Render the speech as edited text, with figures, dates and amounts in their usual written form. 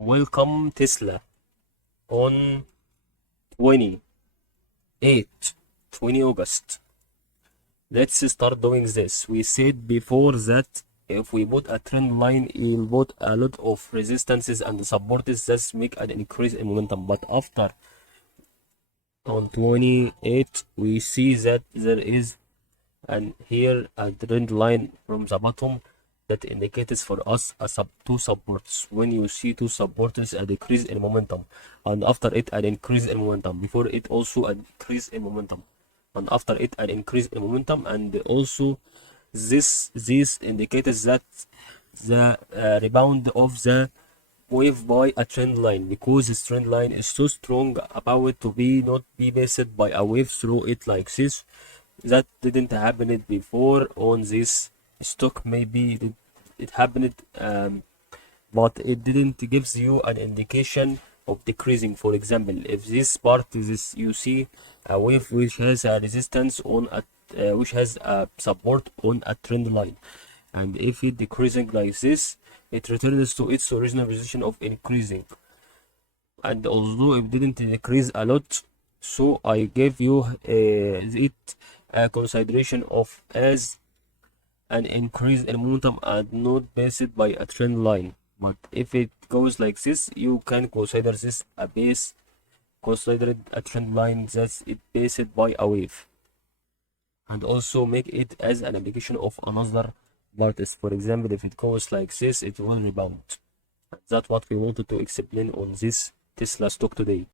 Welcome Tesla on 20 August. Let's start doing this. We said before that if we put a trend line, we'll put a lot of resistances and supports that make an increase in momentum. But after on 28, we see that there is and here a trend line from the bottom that indicates for us two supports. When you see two supports, a decrease in momentum, and after it an increase in momentum, before it also a decrease in momentum, and after it an increase in momentum, and also this indicates that the rebound of the wave by a trend line, because this trend line is so strong about to be not be based by a wave through it like this. That didn't happen it before on this stock. Maybe it happened, but it didn't gives you an indication of decreasing. For example, if this part is you see a wave which has a resistance on a which has a support on a trend line, and if it decreasing like this, it returns to its original position of increasing. And although it didn't decrease a lot, so I gave you it a consideration of as an increase in momentum and not based by a trend line. But if it goes like this, you can consider this a base, consider it a trend line that's it based by a wave, and also make it as an application of another artist. For example, if it goes like this, it will rebound. That's what we wanted to explain on this Tesla stock today.